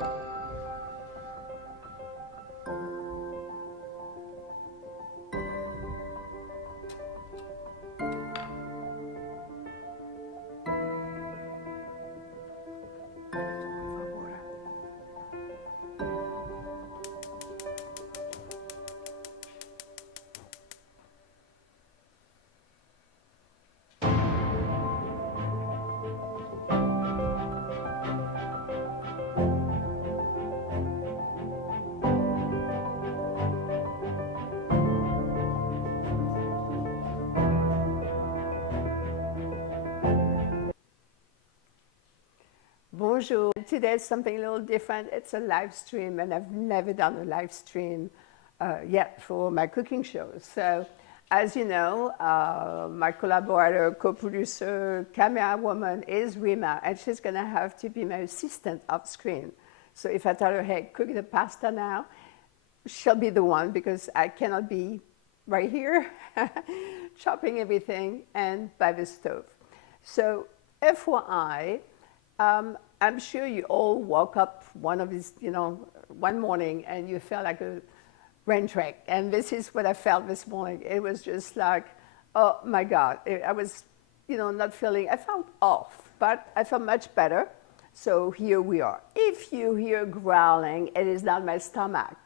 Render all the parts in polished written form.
Bonjour. Today is something a little different. It's a live stream, and I've never done a live stream yet for my cooking shows. So, as you know, my collaborator, co-producer, camera woman is Rima, and she's going to have to be my assistant off screen. So if I tell her, hey, cook the pasta now, she'll be the one because I cannot be right here chopping everything and by the stove. So FYI, I'm sure you all woke up one morning and you felt like a rain track. And this is what I felt this morning. It was just like, oh my God. I was, not feeling, I felt off, but I felt much better. So here we are. If you hear growling, it is not my stomach.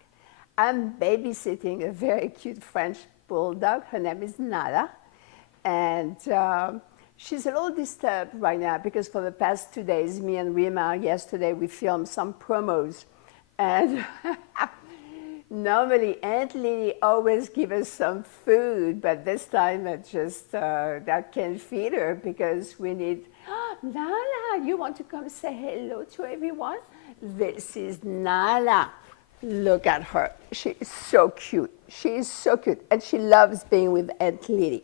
I'm babysitting a very cute French bulldog. Her name is Nala. And she's a little disturbed right now because for the past 2 days, me and Rima, yesterday, we filmed some promos. And normally, Aunt Lydie always gives us some food, but this time I can't feed her because we need, Nala, you want to come say hello to everyone? This is Nala. Look at her. She is so cute. She is so cute. And she loves being with Aunt Lydie.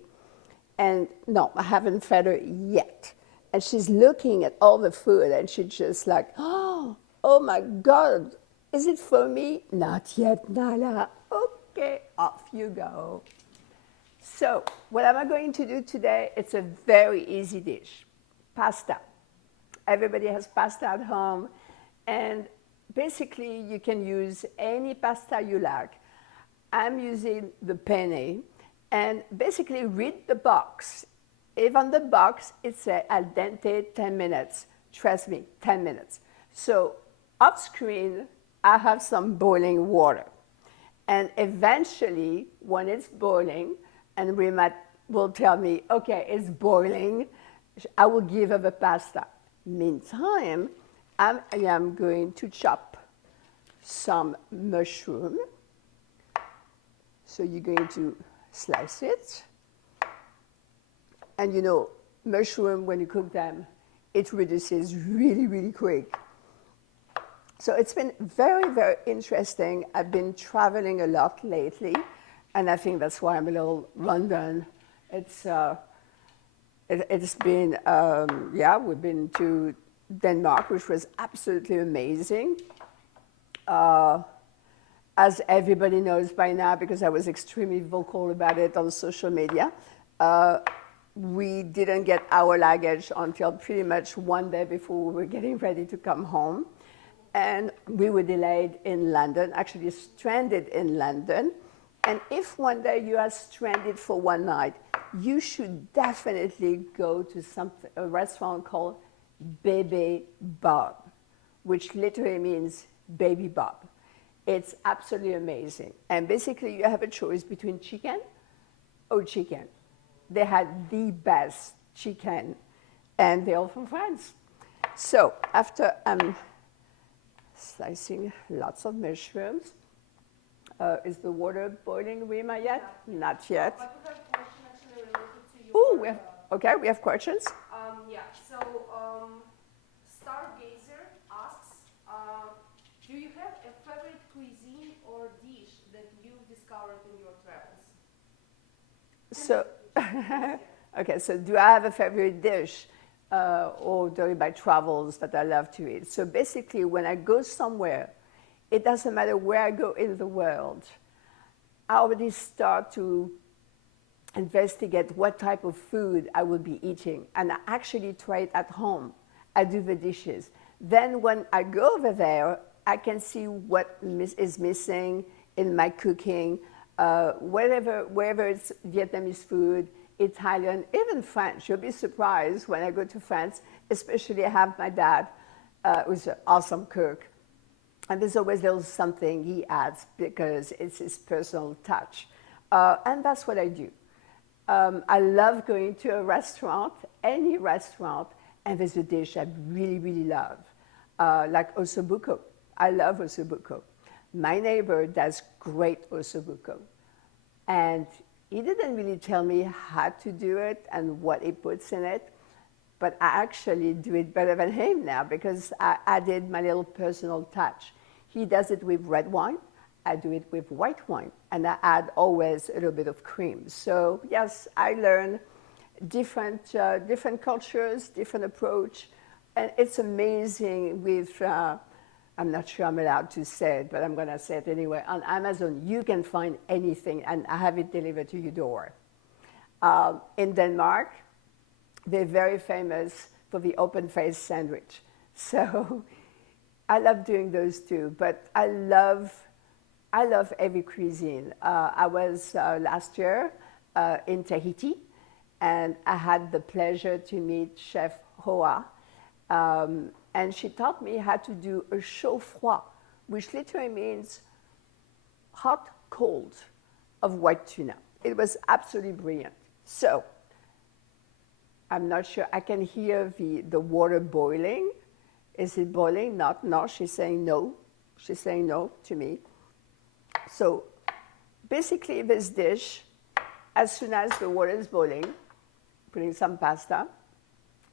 And no, I haven't fed her yet. And she's looking at all the food and she's just like, oh my God, is it for me? Not yet, Nala. Okay, off you go. So what am I going to do today? It's a very easy dish, pasta. Everybody has pasta at home. And basically you can use any pasta you like. I'm using the penne. And basically read the box. If on the box it says al dente 10 minutes, trust me, 10 minutes. So off screen, I have some boiling water. And eventually, when it's boiling, and Rima will tell me, okay, it's boiling, I will give her the pasta. Meantime, I am going to chop some mushroom. So you're going to slice it. And mushroom, when you cook them, it reduces really, really quick. So it's been very, very interesting. I've been traveling a lot lately, and I think that's why I'm a little rundown. It's been, we've been to Denmark, which was absolutely amazing. As everybody knows by now, because I was extremely vocal about it on social media, we didn't get our luggage until pretty much one day before we were getting ready to come home. And we were delayed in London, actually stranded in London. And if one day you are stranded for one night, you should definitely go to a restaurant called Bébé Bob, which literally means baby Bob. It's absolutely amazing. And basically, you have a choice between chicken or chicken. They had the best chicken, and they're all from France. So after I'm slicing lots of mushrooms, is the water boiling, Rima, yet? Not yet. I have a question actually related to your... We have questions. So Stargazer asks, do you have a favorite cuisine or dish that you've discovered in your travels? So, okay, so do I have a favorite dish or during my travels that I love to eat? So basically, when I go somewhere, it doesn't matter where I go in the world, I already start to investigate what type of food I will be eating. And I actually try it at home. I do the dishes. Then when I go over there, I can see what is missing in my cooking. Wherever it's Vietnamese food, Italian, even French. You'll be surprised when I go to France, especially I have my dad, who's an awesome cook. And there's always a little something he adds because it's his personal touch. And that's what I do. I love going to a restaurant, any restaurant, and there's a dish I really, really love, like ossobuco. I love ossobuco. My neighbor does great ossobuco. And he didn't really tell me how to do it and what he puts in it, but I actually do it better than him now because I added my little personal touch. He does it with red wine. I do it with white wine, and I add always a little bit of cream. So yes, I learn different cultures, different approach, and it's amazing with, I'm not sure I'm allowed to say it, but I'm gonna say it anyway. On Amazon, you can find anything, and I have it delivered to your door. In Denmark, they're very famous for the open-faced sandwich. So I love doing those too, but I love every cuisine. I was last year in Tahiti, and I had the pleasure to meet Chef Hoa, and she taught me how to do a chaud-froid, which literally means hot, cold of white tuna. It was absolutely brilliant. So I'm not sure, I can hear the water boiling. Is it boiling? Not, no, she's saying no. She's saying no to me. So basically this dish, as soon as the water is boiling, putting some pasta,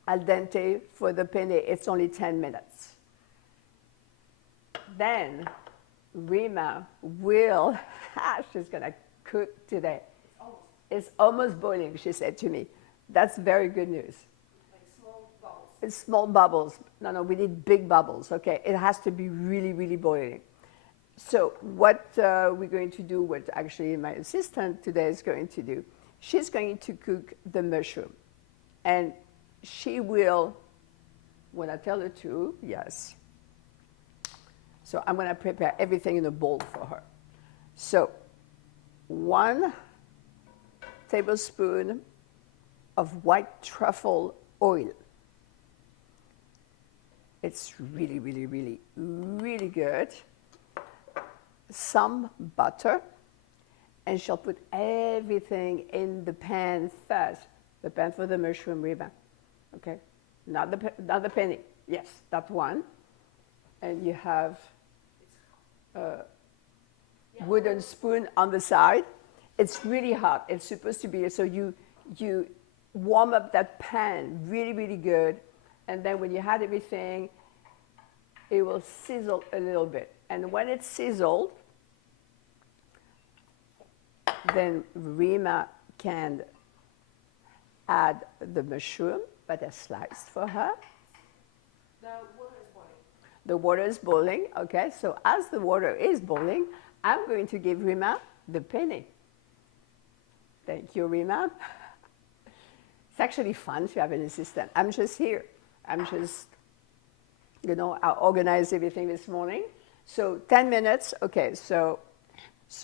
al dente for the penne, it's only 10 minutes. Then Rima will, she's gonna cook today. It's almost boiling, she said to me. That's very good news. Like small bubbles. It's small bubbles. No, we need big bubbles, okay? It has to be really, really boiling. So what we're going to do, what actually my assistant today is going to do, she's going to cook the mushroom. And she will, when I tell her to, yes. So I'm going to prepare everything in a bowl for her. So 1 tablespoon of white truffle oil. It's really, really, really, really good. Some butter, and she'll put everything in the pan first. The pan for the mushroom ribbon, okay? Not the penny. Yes, that one. And you have a wooden spoon on the side. It's really hot. It's supposed to be, so you warm up that pan really, really good, and then when you add everything, it will sizzle a little bit. And when it's sizzled, then Rima can add the mushroom, but I sliced for her. The water is boiling. The water is boiling, okay? So as the water is boiling, I'm going to give Rima the penne. Thank you, Rima. It's actually fun to have an assistant. I'm just here. I'm just, I organized everything this morning. So 10 minutes, okay, so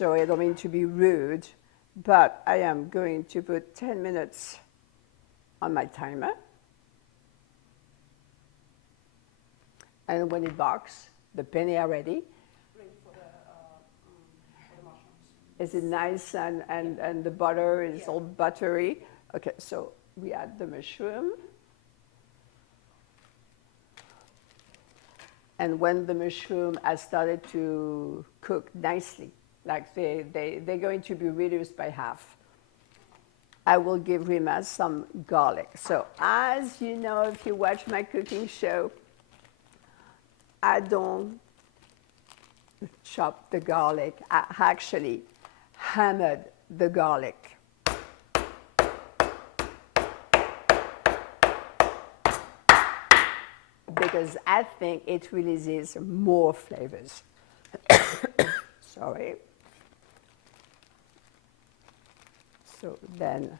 I don't mean to be rude, but I am going to put 10 minutes on my timer. And when it barks, the penne are ready. Ready for the mushrooms. Is it nice and the butter is all buttery? Okay, so we add the mushroom. And when the mushroom has started to cook nicely, like they're going to be reduced by half, I will give Rima some garlic. So as you know, if you watch my cooking show, I don't chop the garlic. I actually hammered the garlic. Because I think it releases more flavors. Sorry. So then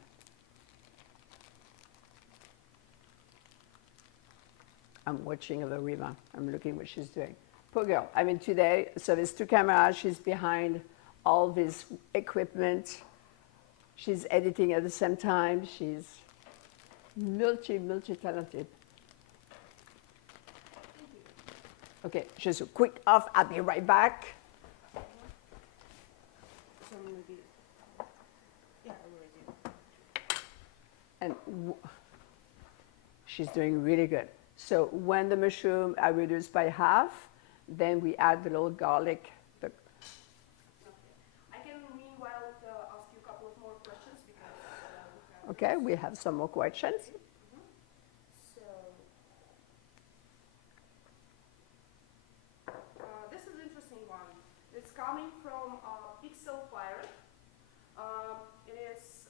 I'm watching the Rima. I'm looking what she's doing. Poor girl. I mean, today, so there's two cameras. She's behind all this equipment. She's editing at the same time. She's multi-talented. Okay, just a quick off. I'll be right back. So maybe, yeah, And she's doing really good. So when the mushroom are reduced by half, then we add the little garlic. I can meanwhile ask you a couple of more questions because Okay, we have some more questions. So this is an interesting one. It's coming from Pixel Pirate. It is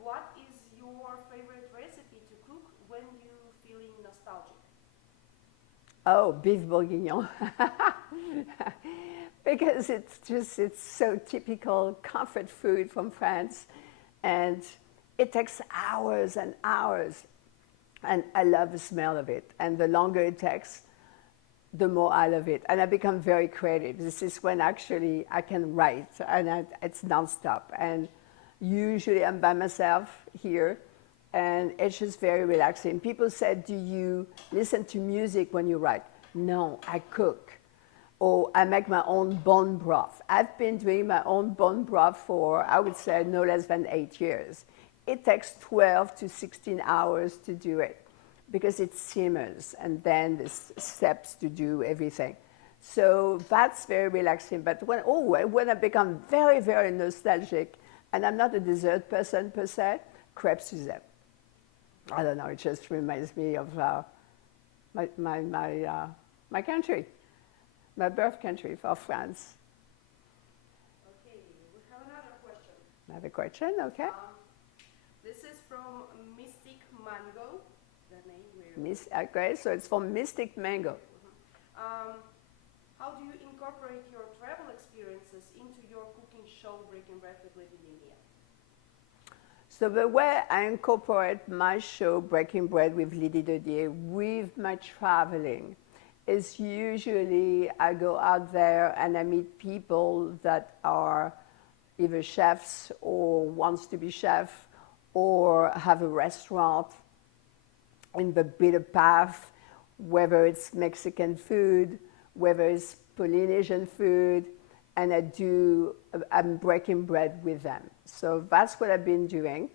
what is your favorite recipe to cook when you feeling nostalgic? Oh, beef bourguignon. Because it's so typical comfort food from France. And it takes hours and hours. And I love the smell of it. And the longer it takes, the more I love it. And I become very creative. This is when actually I can write, and it's nonstop. And usually I'm by myself here, and it's just very relaxing. People said, do you listen to music when you write? No, I cook. Or I make my own bone broth. I've been doing my own bone broth for, I would say, no less than 8 years. It takes 12 to 16 hours to do it because it simmers, and then there's steps to do everything. So that's very relaxing. But when I become very, very nostalgic, and I'm not a dessert person per se, crêpes Suzette. I don't know, it just reminds me of my country, my birth country of France. Okay, we have another question. Another question, okay. This is from Mystic Mango. That name Okay, so it's from Mystic Mango. How do you incorporate your travel experiences into your cooking show, Breaking Bread with Lydie Denier? So the way I incorporate my show, Breaking Bread with Lydie Denier, with my traveling is usually I go out there and I meet people that are either chefs or wants to be chef or have a restaurant in the bitter path, whether it's Mexican food, whether it's Polynesian food, and I'm breaking bread with them. So that's what I've been doing.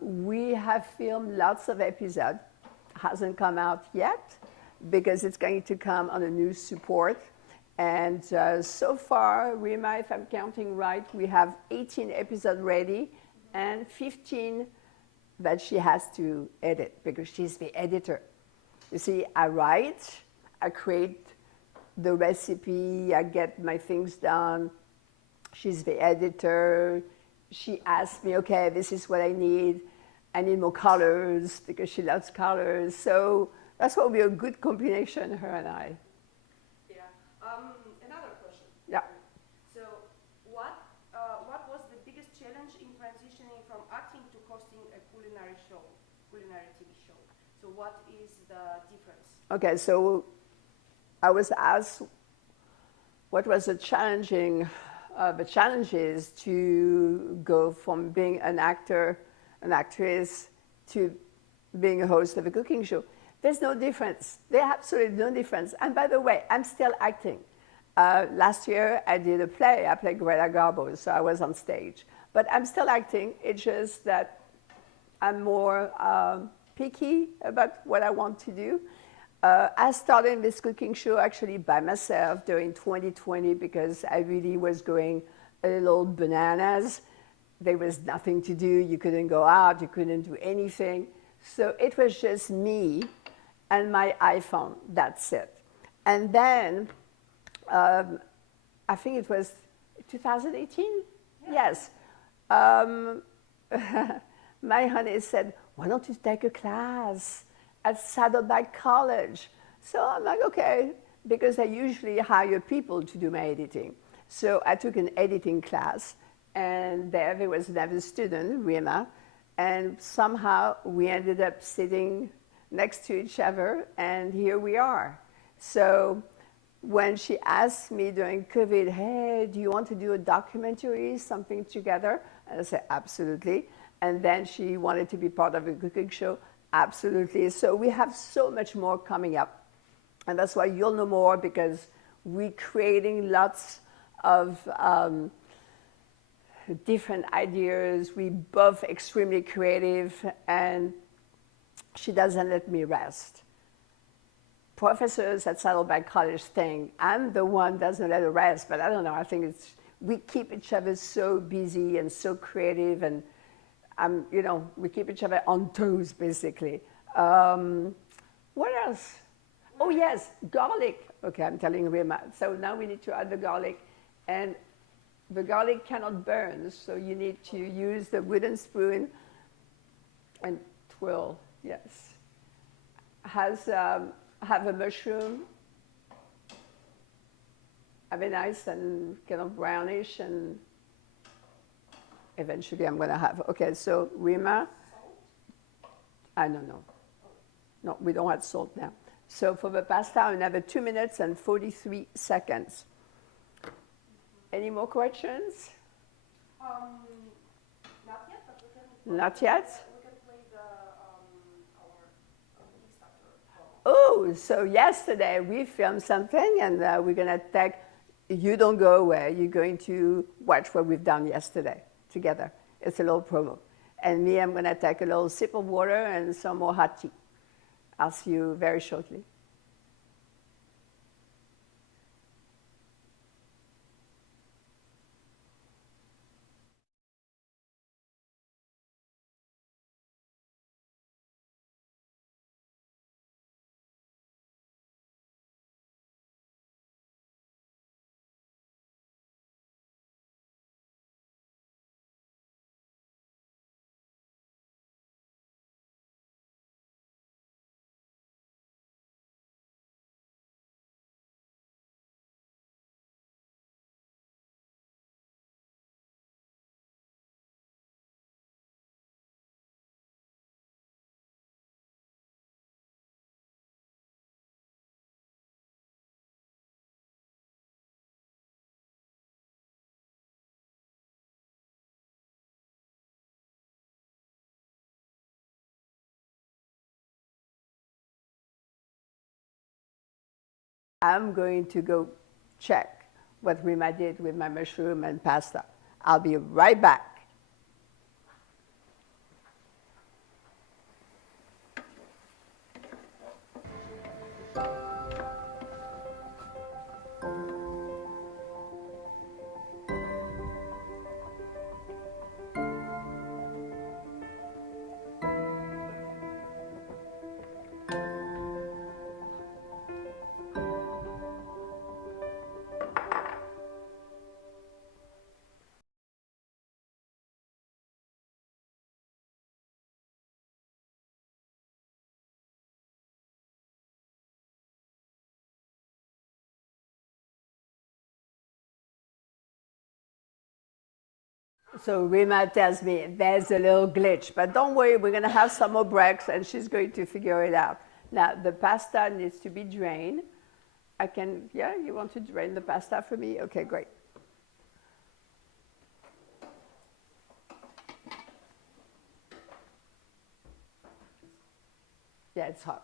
We have filmed lots of episodes. Hasn't come out yet because it's going to come on a new support. And so far, Rima, if I'm counting right, we have 18 episodes ready and 15 that she has to edit because she's the editor. You see, I write, I create the recipe, I get my things done. She's the editor. She asks me, okay, this is what I need. I need more colors because she loves colors. So that's what will be a good combination, her and I. Yeah. Another question. Yeah. So what was the biggest challenge in transitioning from acting to hosting a culinary TV show? So what is the difference? Okay, so I was asked what was the challenges to go from being an actor, an actress, to being a host of a cooking show. There's no difference. There's absolutely no difference. And by the way, I'm still acting. Last year, I did a play. I played Greta Garbo, so I was on stage. But I'm still acting. It's just that I'm more picky about what I want to do. I started this cooking show actually by myself during 2020 because I really was going a little bananas. There was nothing to do. You couldn't go out. You couldn't do anything. So it was just me and my iPhone. That's it. And then I think it was 2018? Yeah. Yes. My honey said, why don't you take a class at Saddleback College? So I'm like, okay, because I usually hire people to do my editing. So I took an editing class, and there was another student, Rima, and somehow we ended up sitting next to each other, and here we are. So when she asked me during COVID, hey, do you want to do a documentary, something together? And I said, absolutely. And then she wanted to be part of a cooking show. Absolutely. So we have so much more coming up. And that's why you'll know more, because we're creating lots of different ideas. We're both extremely creative, and she doesn't let me rest. Professors at Saddleback College think I'm the one that doesn't let her rest, but I don't know. I think it's, we keep each other so busy and so creative, and you know, we keep each other on toes, basically. What else? Oh yes, garlic. Okay, I'm telling Rima. So now we need to add the garlic, and the garlic cannot burn, so you need to use the wooden spoon and twirl. Yes. Have a mushroom, have it nice and kind of brownish, and eventually I'm going to have, okay, so Rima, I don't know. No, we don't add salt now. So for the pasta, I have 2 minutes and 43 seconds. Any more questions? Not yet, but we can. Not yet? We can play our Kickstarter. Oh, so yesterday we filmed something, and we're going to take, you don't go away, you're going to watch what we've done yesterday together. It's a little promo. And me, I'm going to take a little sip of water and some more hot tea. I'll see you very shortly. I'm going to go check what Rima did with my mushroom and pasta. I'll be right back. So Rima tells me there's a little glitch, but don't worry, we're going to have some more breaks, and she's going to figure it out. Now, the pasta needs to be drained. I can, yeah, you want to drain the pasta for me? Okay, great. Yeah, it's hot.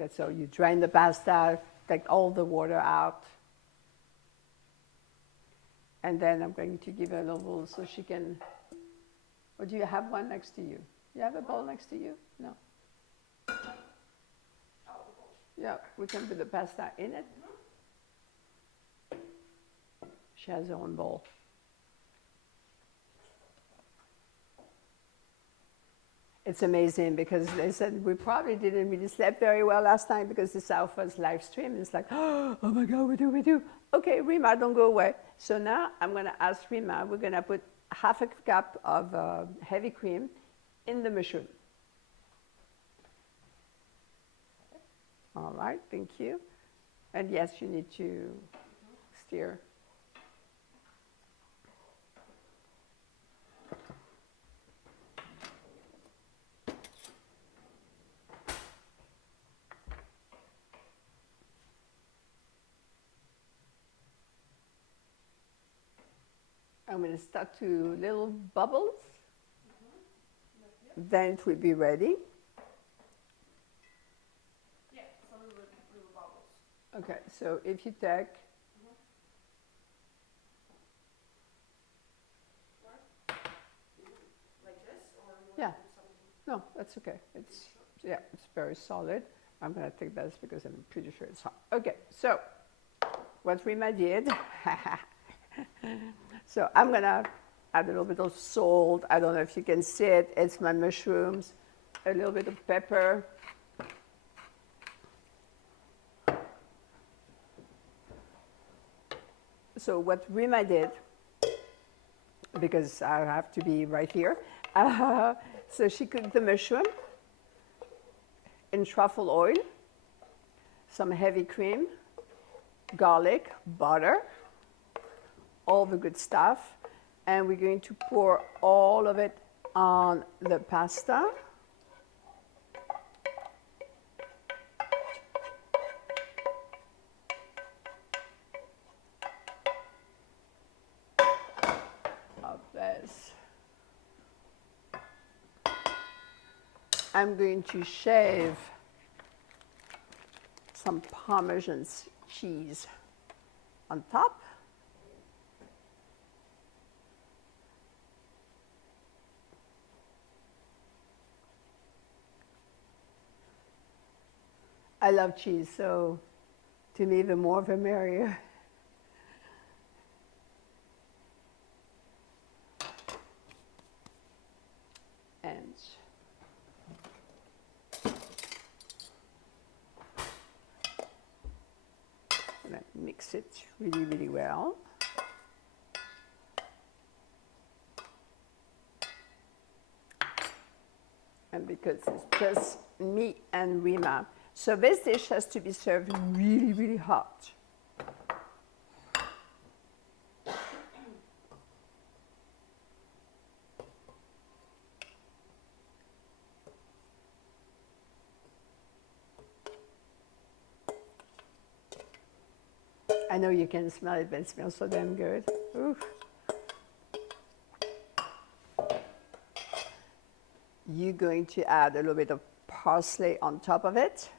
Okay, so you drain the pasta, take all the water out. And then I'm going to give her a little bowl so she can, or do you have one next to you? You have a bowl next to you? No. Yeah, we can put the pasta in it. She has her own bowl. It's amazing because they said we probably didn't really sleep very well last night because this is our first live stream. It's like, oh my God, we do. Okay, Rima, don't go away. So now I'm going to ask Rima, we're going to put half a cup of heavy cream in the mushroom. All right, thank you. And yes, you need to stir. I'm going to start to little bubbles. Like Then it will be ready. yeah, some little bubbles. Okay, so if you take, Like this, or you want yeah, to do something? no, that's okay. It's, yeah, it's very solid. I'm going to take this because I'm pretty sure it's hot. Okay, so what Rima did, so I'm going to add a little bit of salt. I don't know if you can see it. It's my mushrooms, a little bit of pepper. So what Rima did, because I have to be right here, so she cooked the mushroom in truffle oil, some heavy cream, garlic, butter, all the good stuff. And we're going to pour all of it on the pasta. Of this. I'm going to shave some Parmesan cheese on top. I love cheese, so to me, the more the merrier. And I'm going to mix it really, really well. And because it's just me and Rima, so this dish has to be served really, really hot. I know you can smell it, but it smells so damn good. Oof. You're going to add a little bit of parsley on top of it.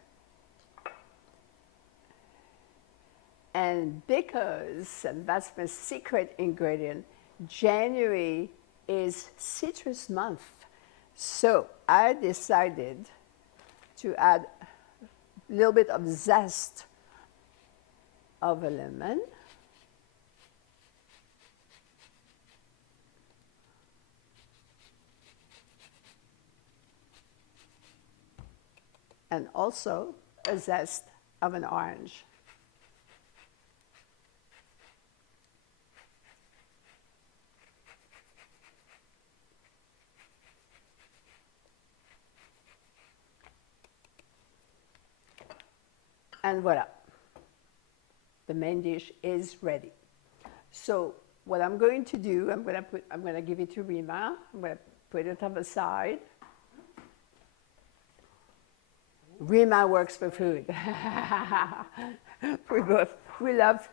And because, and that's my secret ingredient, January is citrus month. So I decided to add a little bit of zest of a lemon. And also a zest of an orange. And voila, the main dish is ready. So what I'm going to do, I'm going to give it to Rima. I'm going to put it on the side. Rima works for food. We love,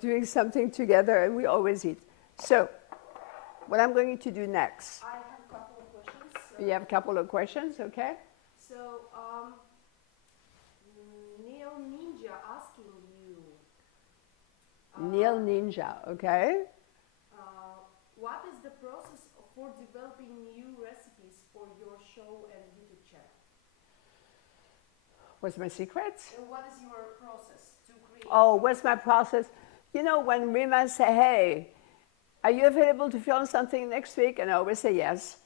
doing something together, and we always eat. So what I'm going to do next. I have a couple of questions. You have a couple of questions, okay? So, Neil Ninja asking you. Neil Ninja, okay? What is the process for developing new recipes for your show and YouTube channel? What's my secret? And what is your process to create? Oh, what's my process? When Rima say, hey, are you available to film something next week? And I always say yes.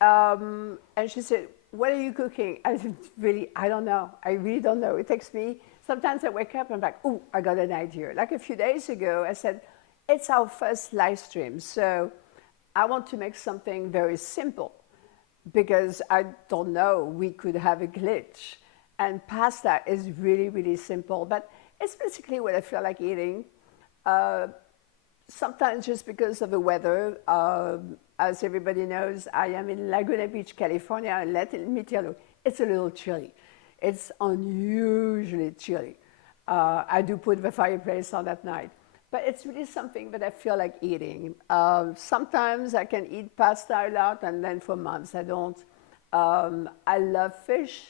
And she said, what are you cooking? I said, really, I don't know. I really don't know. It takes me, sometimes I wake up and I'm like, oh, I got an idea. Like a few days ago, I said, it's our first live stream. So I want to make something very simple because I don't know, we could have a glitch. And pasta is really, really simple, but it's basically what I feel like eating. Sometimes just because of the weather. As everybody knows, I am in Laguna Beach, California, and let me tell you, it's a little chilly. It's unusually chilly. I do put the fireplace on at night. but it's really something that I feel like eating. Sometimes I can eat pasta a lot, and then for months I don't. I love fish.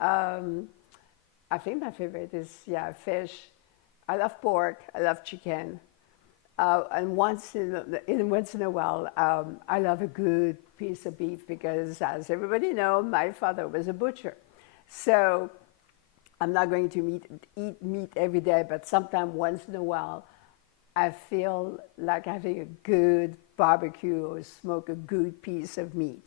Um, I think my favorite is, yeah, fish. I love pork. I love chicken. And once in a while, I love a good piece of beef because, as everybody knows, my father was a butcher. So I'm not going to eat meat every day, but sometime once in a while, I feel like having a good barbecue or smoke a good piece of meat.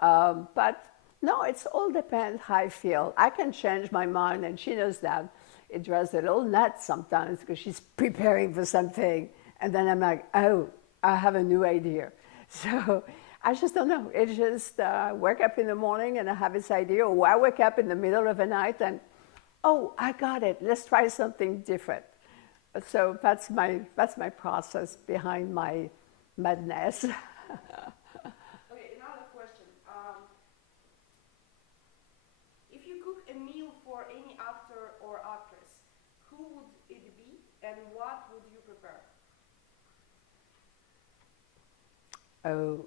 But no, it's all depends how I feel. I can change my mind, and she knows that. It drives her a little nuts sometimes because she's preparing for something, and then I'm like, oh, I have a new idea. So I just don't know. It's just wake up in the morning and I have this idea, or I wake up in the middle of the night and, oh, I got it. Let's try something different. So that's my process behind my madness. Okay, another question. If you cook a meal for any actor or actress, who would it be and what would you prepare? Oh,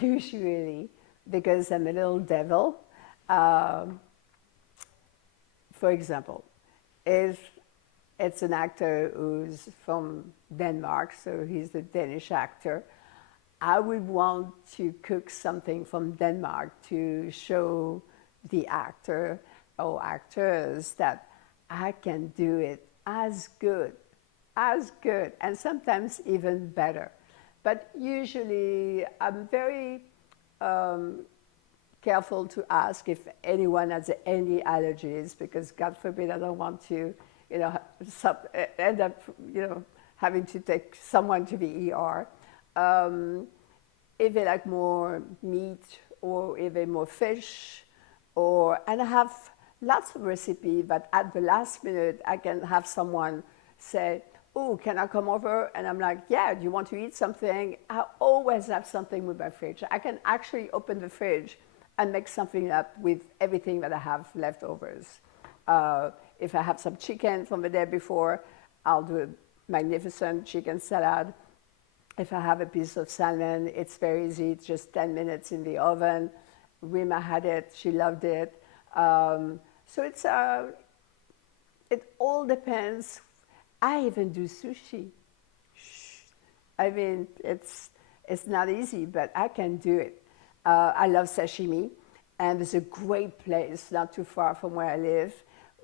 usually because I'm a little devil. Um, for example, if it's an actor who's from Denmark, so he's a Danish actor, I would want to cook something from Denmark to show the actor or actors that I can do it as good, and sometimes even better. But usually I'm very careful to ask if anyone has any allergies, because God forbid I don't want to, end up, having to take someone to the ER. If they like more meat or if they more fish, and I have lots of recipes, but at the last minute I can have someone say, oh, can I come over? And I'm like, yeah, do you want to eat something? I always have something with my fridge. I can actually open the fridge and make something up with everything that I have leftovers. If I have some chicken from the day before, I'll do a magnificent chicken salad. If I have a piece of salmon, it's very easy. It's just 10 minutes in the oven. Rima had it. She loved it. So it all depends. I even do sushi. I mean, it's not easy, but I can do it. I love sashimi, and there's a great place not too far from where I live,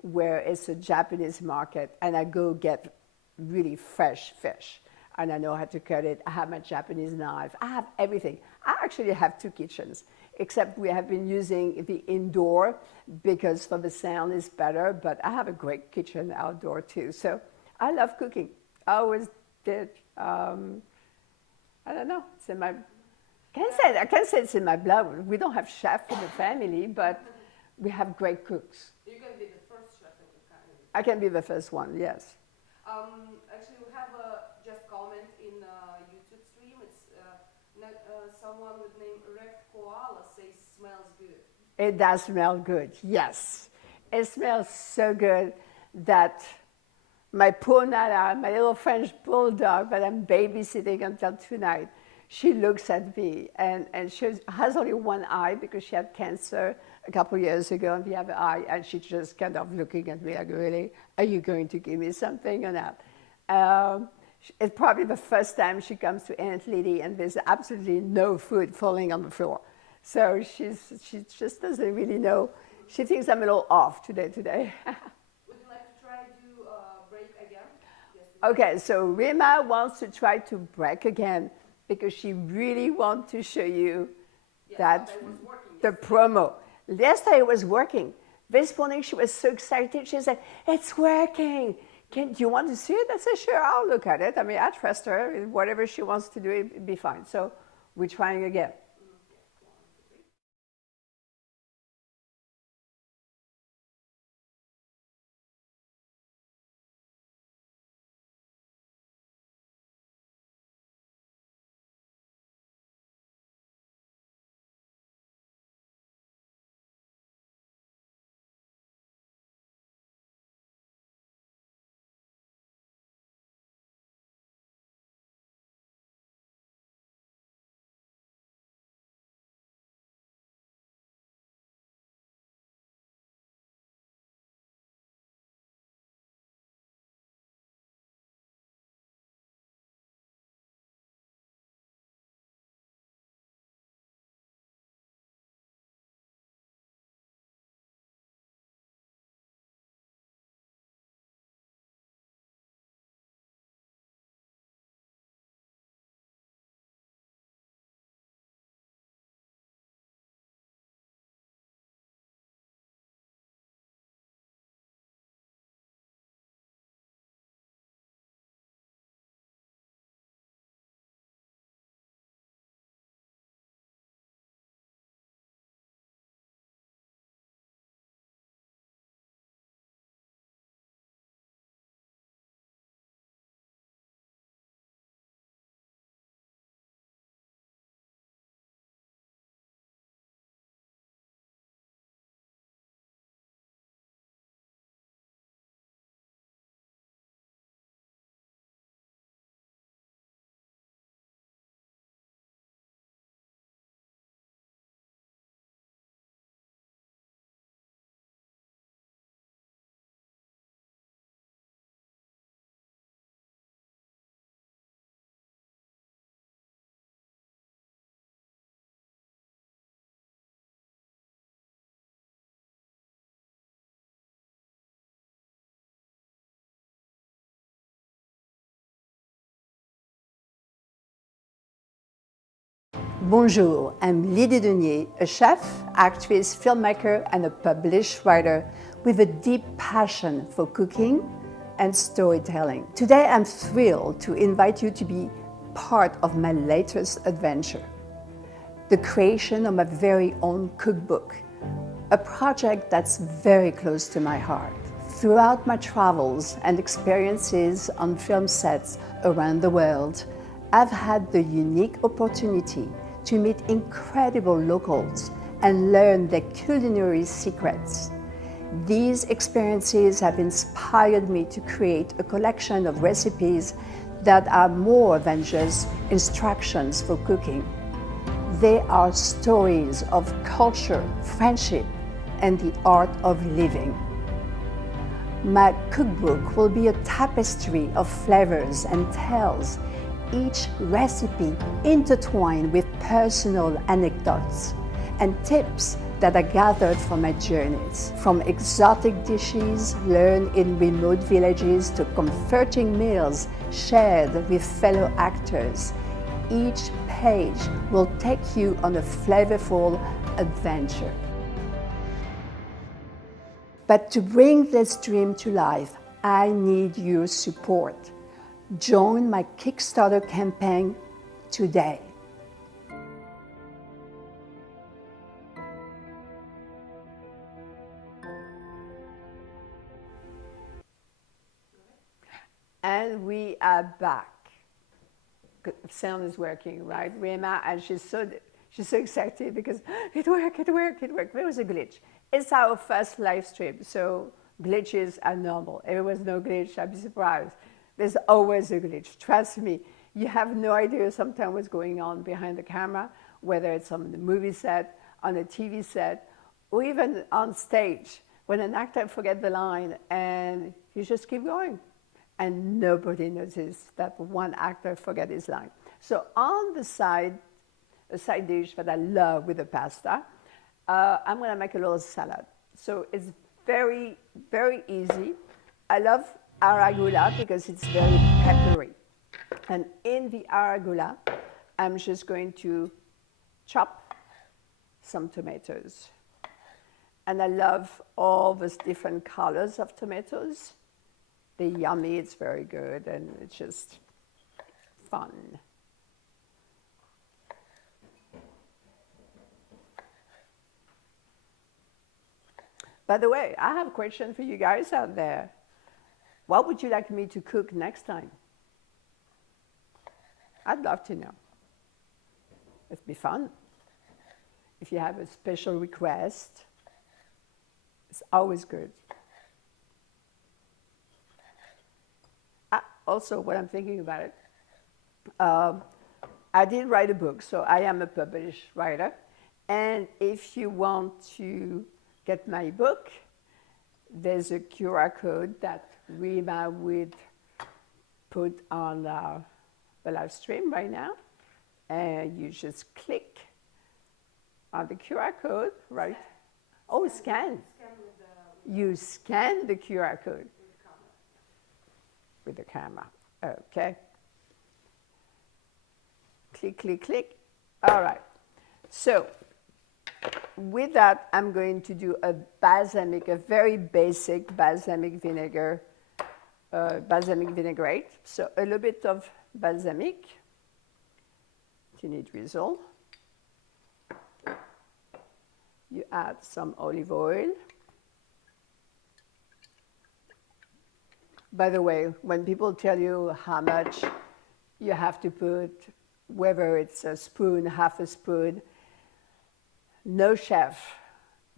where it's a Japanese market, and I go get really fresh fish, and I know how to cut it. I have my Japanese knife. I have everything. I actually have 2 kitchens, except we have been using the indoor because for the sound is better, but I have a great kitchen outdoor too. So I love cooking. I always did. I don't know. It's in my. I can't say it's in my blood. We don't have chef in the family, but we have great cooks. You can be the first chef in the family. I can be the first one. Yes. Actually, we have just comment in YouTube stream. It's someone with name Erect Koala says smells good. It does smell good. Yes, it smells so good that my poor Nana, my little French bulldog that I'm babysitting until tonight, she looks at me and she has only one eye because she had cancer a couple of years ago on the other eye, and she's just kind of looking at me like, really, are you going to give me something or not? It's probably the first time she comes to Aunt Lydie and there's absolutely no food falling on the floor. So she just doesn't really know. She thinks I'm a little off today. Would you like to try to break again? Okay, so Rima wants to try to break again because she really wants to show you that the promo. Yesterday it was working. This morning she was so excited. She said, it's working. Do you want to see it? I said, sure, I'll look at it. I mean, I trust her. Whatever she wants to do, it'll be fine. So we're trying again. Bonjour, I'm Lydie Denier, a chef, actress, filmmaker, and a published writer with a deep passion for cooking and storytelling. Today, I'm thrilled to invite you to be part of my latest adventure, the creation of my very own cookbook, a project that's very close to my heart. Throughout my travels and experiences on film sets around the world, I've had the unique opportunity to meet incredible locals and learn their culinary secrets. These experiences have inspired me to create a collection of recipes that are more than just instructions for cooking. They are stories of culture, friendship, and the art of living. My cookbook will be a tapestry of flavors and tales, each recipe intertwined with personal anecdotes and tips that are gathered from my journeys. From exotic dishes learned in remote villages to comforting meals shared with fellow actors, each page will take you on a flavorful adventure. But to bring this dream to life, I need your support. Join my Kickstarter campaign today. And we are back. Good. Sound is working, right, Rima? And she's so excited because it worked. There was a glitch. It's our first live stream, so glitches are normal. If there was no glitch, I'd be surprised. There's always a glitch. Trust me, you have no idea sometimes what's going on behind the camera, whether it's on the movie set, on a TV set, or even on stage, when an actor forgets the line and you just keep going. And nobody notices that one actor forgot his line. So on the side, a side dish that I love with the pasta, I'm gonna make a little salad. So it's very, very easy. I love arugula because it's very peppery. And in the arugula, I'm just going to chop some tomatoes. And I love all those different colors of tomatoes. They're yummy, it's very good, and it's just fun. By the way, I have a question for you guys out there. What would you like me to cook next time? I'd love to know. It'd be fun. If you have a special request, it's always good. Also, what I'm thinking about it, I did write a book, so I am a published writer. And if you want to get my book, there's a QR code that Rima would put on the live stream right now. And you just click on the QR code, right? Oh, scan. You scan the QR code. With the camera. Okay. Click, click, click. All right. So with that, I'm going to do a balsamic, a very basic balsamic vinegar, balsamic vinaigrette. So a little bit of balsamic. You need drizzle. You add some olive oil. By the way, when people tell you how much you have to put, whether it's a spoon, half a spoon, no chef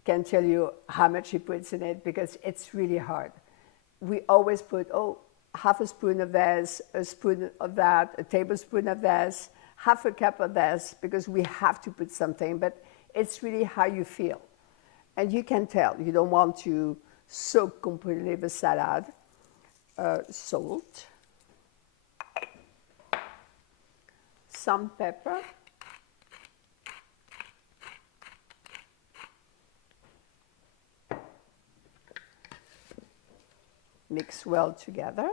can tell you how much he puts in it because it's really hard. We always put, half a spoon of this, a spoon of that, a tablespoon of this, half a cup of this, because we have to put something, but it's really how you feel. And you can tell, you don't want to soak completely the salad. Salt, some pepper, mix well together.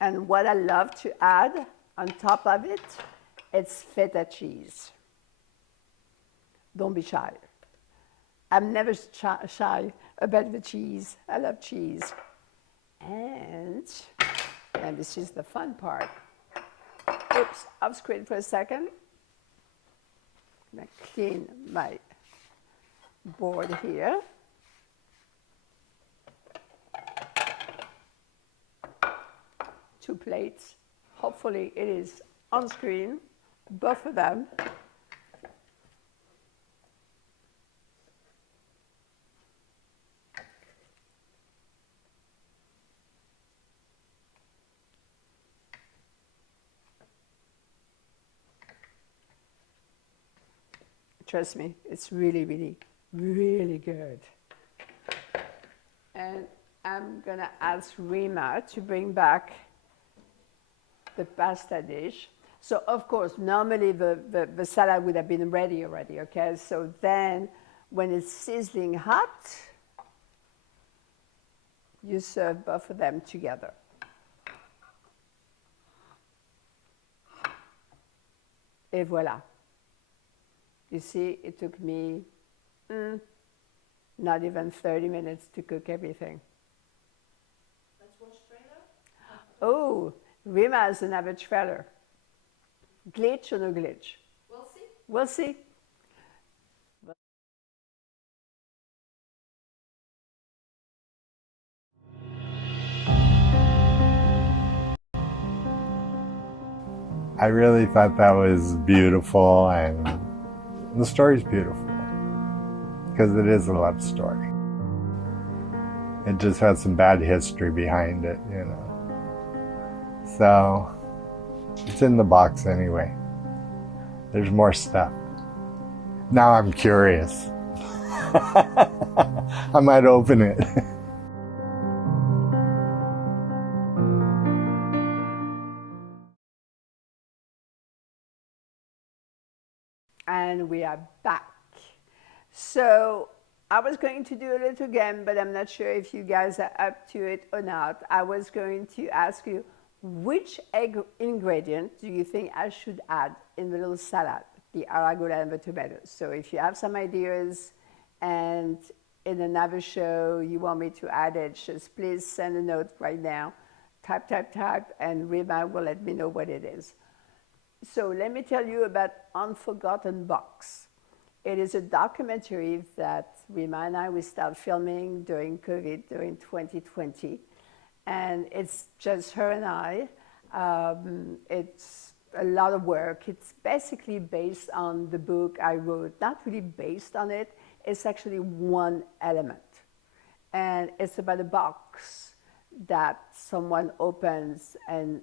And what I love to add on top of it, it's feta cheese. Don't be shy. I'm never shy about the cheese. I love cheese. And this is the fun part. Oops, off screen for a second. I'm going to clean my board here. Two plates. Hopefully it is on screen, both of them. Trust me, it's really, really, really good. And I'm gonna ask Rima to bring back the pasta dish. So of course, normally the salad would have been ready already, okay? So then when it's sizzling hot, you serve both of them together. Et voilà. You see, it took me not even 30 minutes to cook everything. Let's watch trailer. Oh, Rima has another trailer. Glitch or no glitch? We'll see. We'll see. I really thought that was beautiful, and the story's beautiful because it is a love story. It just has some bad history behind it, you know. So it's in the box anyway. There's more stuff. Now I'm curious. I might open it. And we are back. So I was going to do a little game, but I'm not sure if you guys are up to it or not. I was going to ask you, which egg ingredient do you think I should add in the little salad, the arugula and the tomatoes? So if you have some ideas and in another show you want me to add it, just please send a note right now. Type, and Rima will let me know what it is. So let me tell you about Unforgotten Box. It is a documentary that Rima and I, we started filming during COVID, during 2020. And it's just her and I. It's a lot of work. It's basically based on the book I wrote. Not really based on it. It's actually one element. And it's about a box that someone opens and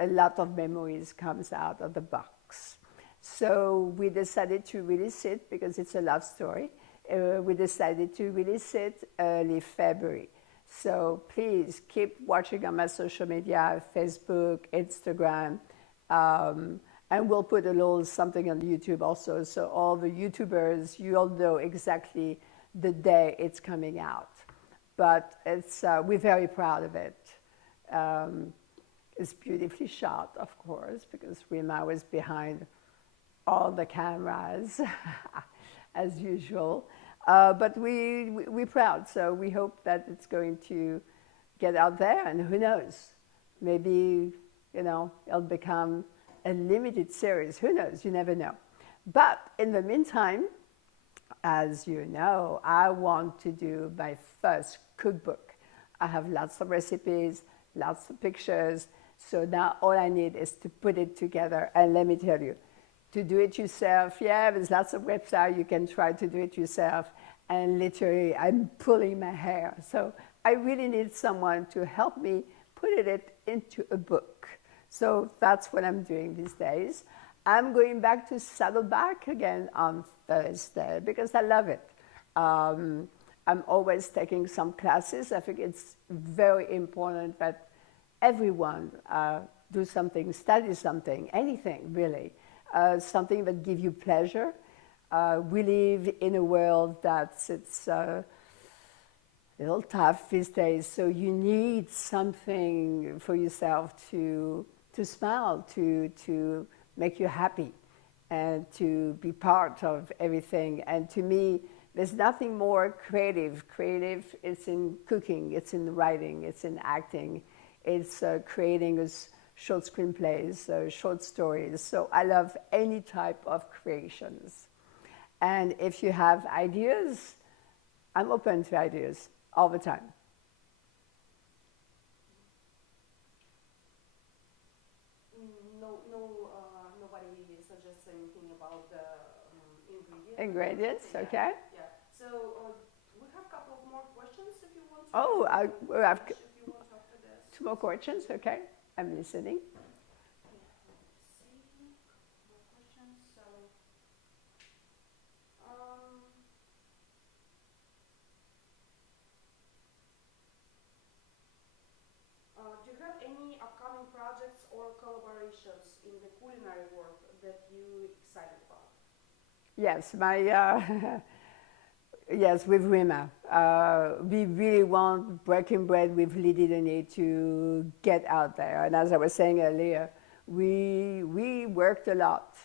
a lot of memories comes out of the box. So we decided to release it because it's a love story. We decided to release it early February. So please keep watching on my social media, Facebook, Instagram, and we'll put a little something on YouTube also. So all the YouTubers, you'll know exactly the day it's coming out. But it's, we're very proud of it. It's beautifully shot, of course, because Rima was behind all the cameras, as usual. But we're proud, so we hope that it's going to get out there, and who knows? Maybe, you know, it'll become a limited series. Who knows? You never know. But in the meantime, as you know, I want to do my first cookbook. I have lots of recipes, lots of pictures. So now all I need is to put it together. And let me tell you, to do it yourself, yeah, there's lots of websites you can try to do it yourself. And literally, I'm pulling my hair. So I really need someone to help me put it into a book. So that's what I'm doing these days. I'm going back to Saddleback again on Thursday because I love it. I'm always taking some classes. I think it's very important that everyone do something, study something, anything really, something that gives you pleasure. We live in a world that's a little tough these days, so you need something for yourself to to smile, to make you happy, and to be part of everything. And to me, there's nothing more creative. Creative, it's in cooking, it's in writing, it's in acting, it's creating short screenplays, short stories. So I love any type of creations. And if you have ideas, I'm open to ideas all the time. Nobody suggests anything about the ingredients. Ingredients, okay. Yeah. So we have a couple of more questions if you want to. Oh, I have if you want after this. 2 more questions, okay. I'm listening. Let's see. More questions. So, do you have any upcoming projects or collaborations in the culinary world that you excited about? Yes, yes, with Rima. We really want Breaking Bread with Lydie Denier to get out there. And as I was saying earlier, we worked a lot.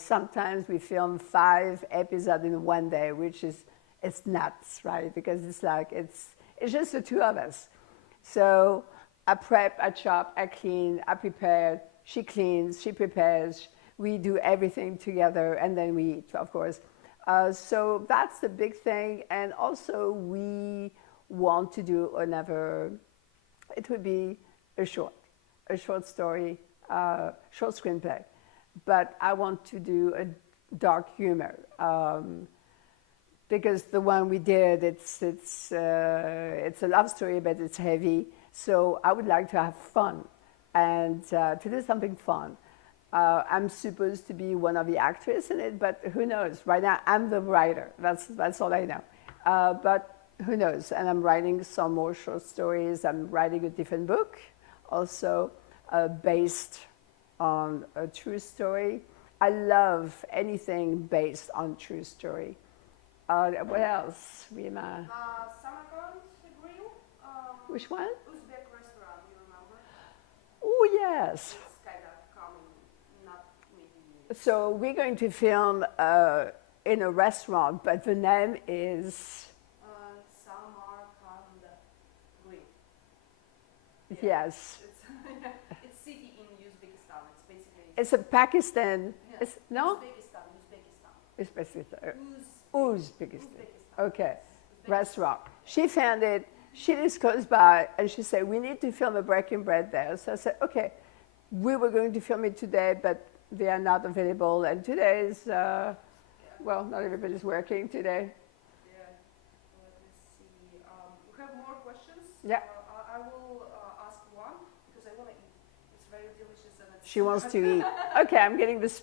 Sometimes we film 5 episodes in one day, which is it's nuts, right? Because it's like it's just the 2 of us. So I prep, I chop, I clean, I prepare. She cleans, she prepares. We do everything together, and then we eat, of course. So that's the big thing. And also, we want to do another. It would be a short story, short screenplay. But I want to do a dark humor. Because the one we did, it's a love story, but it's heavy. So I would like to have fun and to do something fun. I'm supposed to be one of the actors in it, but who knows? Right now, I'm the writer. That's all I know. But who knows? And I'm writing some more short stories. I'm writing a different book, also based on a true story. I love anything based on true story. What else, Rima? Samarkand Grill. Which one? Uzbek restaurant, you remember? Oh, yes. It's kind of common, not maybe. So we're going to film in a restaurant, but the name is... Samarkand Grill. Yes. It's city in Uzbekistan. It's basically... It's a Pakistan... Yeah. It's, no? Uzbekistan. Uzbekistan. Okay. Restaurant. She found it. She lives close by, and she said, we need to film a Breaking Bread there. So I said, okay. We were going to film it today, but they are not available. And today is, well, not everybody's working today. Yeah. Let me see. We have more questions. Yeah. I will ask one because I want to eat. It's very delicious and it's... She wants to eat. Okay, I'm getting this.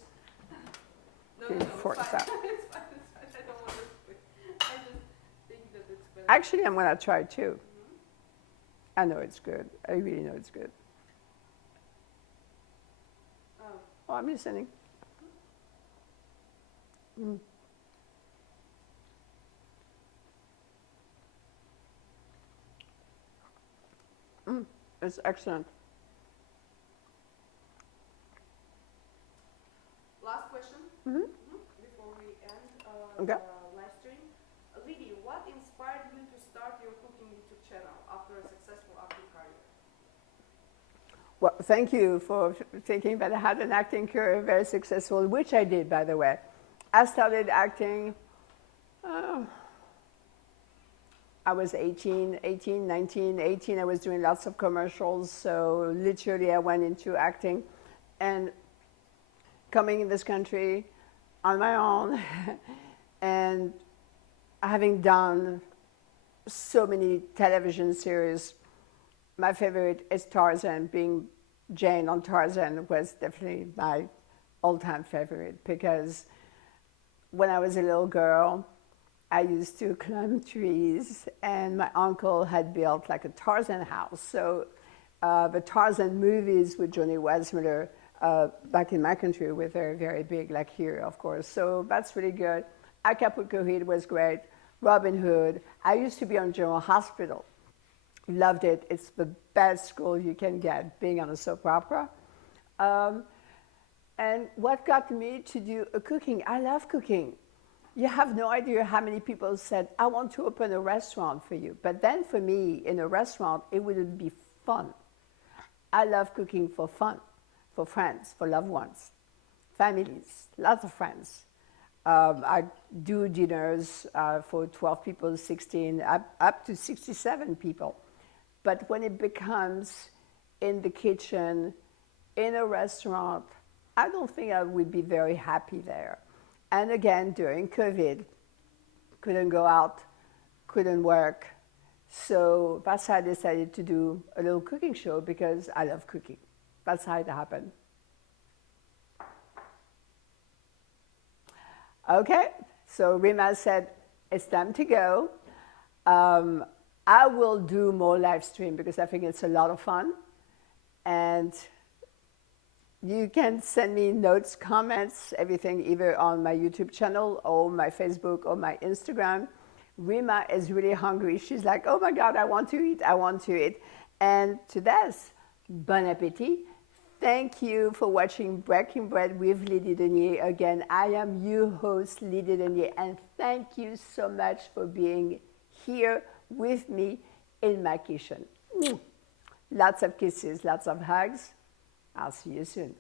No, fork it's fine. out. It's fine. I don't want to split. I just think that it's better. Actually, I'm going to try too. I know it's good. I really know it's good. Oh, I'm listening. It's excellent. Last question before we end Okay. the live stream. Lydie, what inspired you to start your cooking YouTube channel after a successful acting career? Well, thank you for thinking that I had an acting career very successful, which I did, by the way. I started acting, I was 18, 19, 18. I was doing lots of commercials, so literally I went into acting. And coming in this country on my own and having done so many television series, my favorite is Tarzan. Being Jane on Tarzan was definitely my all-time favorite because when I was a little girl, I used to climb trees, and my uncle had built like a Tarzan house. So the Tarzan movies with Johnny Weissmuller back in my country were very, very big, like here, of course. So that's really good. Acapulco Heat was great. Robin Hood. I used to be on General Hospital. Loved it. It's the best school you can get, being on a soap opera. And what got me to do a cooking, I love cooking. You have no idea how many people said, I want to open a restaurant for you. But then for me, in a restaurant, it wouldn't be fun. I love cooking for fun, for friends, for loved ones, families, lots of friends. I do dinners for 12 people, 16, up to 67 people. But when it becomes in the kitchen, in a restaurant, I don't think I would be very happy there. And again, during COVID, couldn't go out, couldn't work. So that's how I decided to do a little cooking show because I love cooking. That's how it happened. Okay, so Rima said, it's time to go. I will do more live stream because I think it's a lot of fun. And you can send me notes, comments, everything, either on my YouTube channel or my Facebook or my Instagram. Rima is really hungry. She's like, oh my God, I want to eat, I want to eat. And to this, bon appetit. Thank you for watching Breaking Bread with Lydie Denier. Again, I am your host, Lydie Denier, and thank you so much for being here with me in my kitchen. Lots of kisses, lots of hugs. I'll see you soon.